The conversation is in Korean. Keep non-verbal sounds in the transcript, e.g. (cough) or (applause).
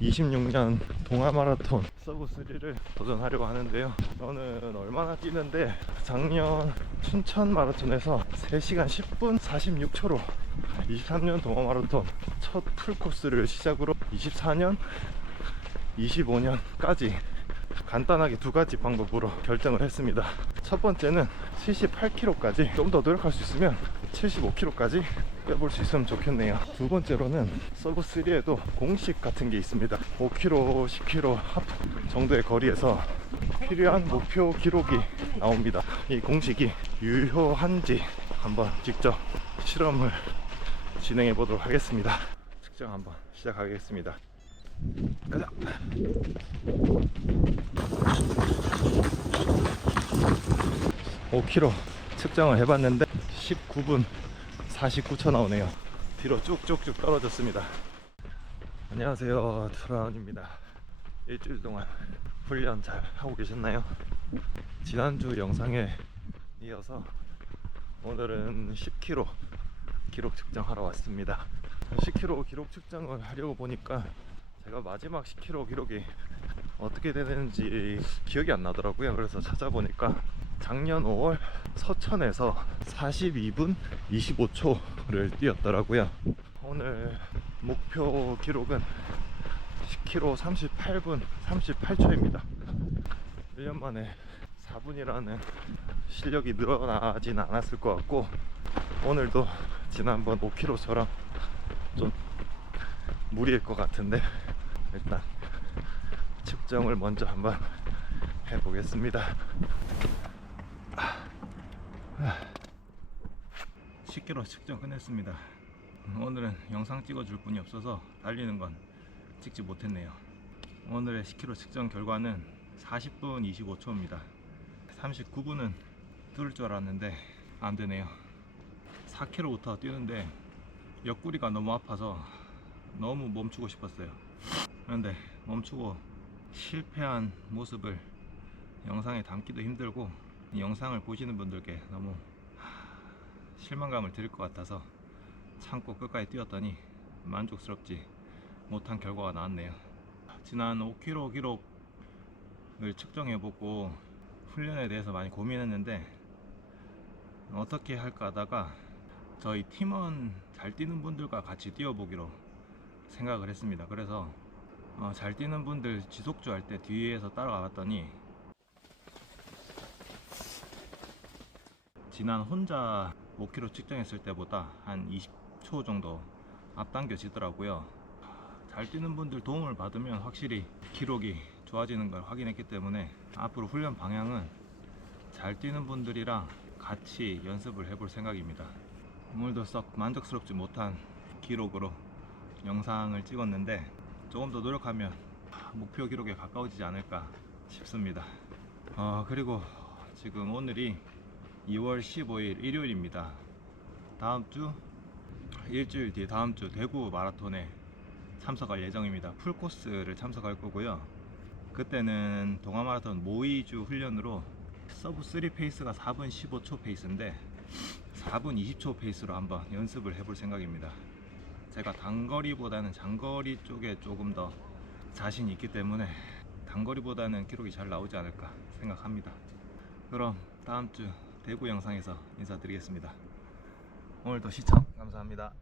26년 동아 마라톤 서브 3를 도전하려고 하는데요. 저는 얼마나 뛰는데 작년 춘천 마라톤에서 3시간 10분 46초로 23년 동아 마라톤 첫 풀코스를 시작으로 24년 25년까지 간단하게 두 가지 방법으로 (laughs) 결정을 했습니다. 첫 번째는 78km까지 좀 더 노력할 수 있으면 75km까지 빼볼 수 있으면 좋겠네요. 두 번째로는 서브 3에도 공식 같은 게 있습니다. 5km, 10km 합 정도의 거리에서 필요한 목표 기록이 나옵니다. 이 공식이 유효한지 한번 직접 실험을 진행해 보도록 하겠습니다. 측정 한번 시작하겠습니다. 가자. 5km 측정을 해봤는데 19분 49초 나오네요. 뒤로 쭉쭉쭉 떨어졌습니다. 안녕하세요. 트라운입니다. 일주일 동안 훈련 잘 하고 계셨나요? 지난주 영상에 이어서 오늘은 10km 기록 측정하러 왔습니다. 10km 기록 측정을 하려고 보니까 제가 마지막 10km 기록이 어떻게 되는지 기억이 안 나더라고요. 그래서 찾아보니까 작년 5월 서천에서 42분 25초를 뛰었더라고요. 오늘 목표 기록은 10km 38분 38초입니다. 1년 만에 4분이라는 실력이 늘어나진 않았을 것 같고 오늘도 지난번 5km처럼 좀 무리일 것 같은데 일단 측정을 먼저 한번 해보겠습니다. 10km 측정 끝냈습니다. 오늘은 영상 찍어줄 분이 없어서 달리는 건 찍지 못했네요. 오늘의 10km 측정 결과는 40분 25초입니다. 39분은 뚫을 줄 알았는데 안 되네요. 4km부터 뛰는데 옆구리가 너무 아파서 너무 멈추고 싶었어요. 그런데 멈추고 실패한 모습을 영상에 담기도 힘들고 이 영상을 보시는 분들께 너무 실망감을 드릴 것 같아서 참고 끝까지 뛰었더니 만족스럽지 못한 결과가 나왔네요. 지난 5km 기록을 측정해보고 훈련에 대해서 많이 고민했는데 어떻게 할까 하다가 저희 팀원 잘 뛰는 분들과 같이 뛰어보기로 생각을 했습니다. 그래서 어, 잘 뛰는 분들 지속주 할 때 뒤에서 따라가 봤더니 지난 혼자 5km 측정했을 때보다 한 20초 정도 앞당겨지더라고요. 잘 뛰는 분들 도움을 받으면 확실히 기록이 좋아지는 걸 확인했기 때문에 앞으로 훈련 방향은 잘 뛰는 분들이랑 같이 연습을 해볼 생각입니다. 오늘도 썩 만족스럽지 못한 기록으로 영상을 찍었는데 조금 더 노력하면 목표 기록에 가까워지지 않을까 싶습니다. 아, 그리고 지금 오늘이 2월 15일 일요일입니다. 다음 주 일주일 뒤 다음 주 대구 마라톤에 참석할 예정입니다. 풀코스를 참석할 거고요. 그때는 동아 마라톤 모의주 훈련으로 서브 3 페이스가 4분 15초 페이스인데 4분 20초 페이스로 한번 연습을 해볼 생각입니다. 제가 단거리보다는 장거리 쪽에 조금 더 자신이 있기 때문에 단거리보다는 기록이 잘 나오지 않을까 생각합니다. 그럼 다음 주 대구 영상에서 인사드리겠습니다. 오늘도 시청 감사합니다.